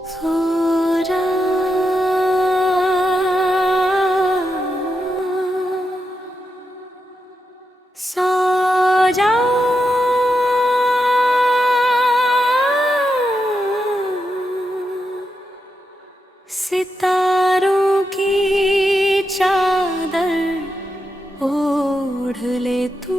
सो जा, सो जा, सितारों की चादर ओढ़ ले तू।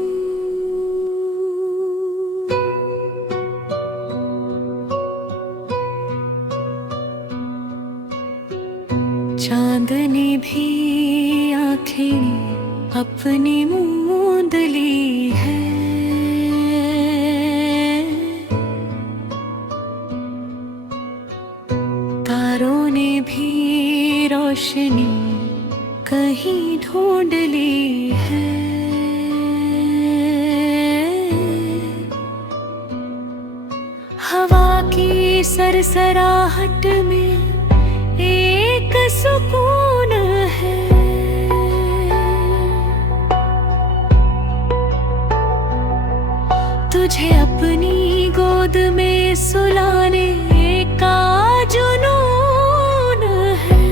चांदनी भी आँखें अपनी मूंद ली है, तारों ने भी रोशनी कहीं ढूंढ ली है। हवा की सरसराहट में एक सुकून है, तुझे अपनी गोद में सुलाने का जुनून है।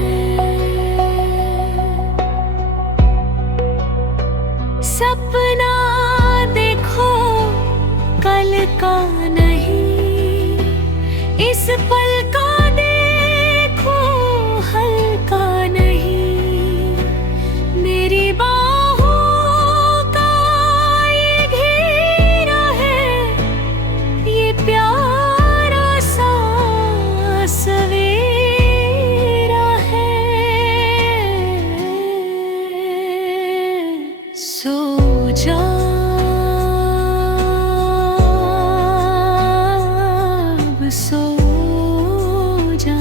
सपना देखो कल का नहीं, इस पल का देखो हल्का नहीं। मेरी बाहों का ये घेरा है, ये प्यारा सा सवेरा है। सो जा, अब सो जा।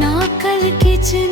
ना कल की चिंता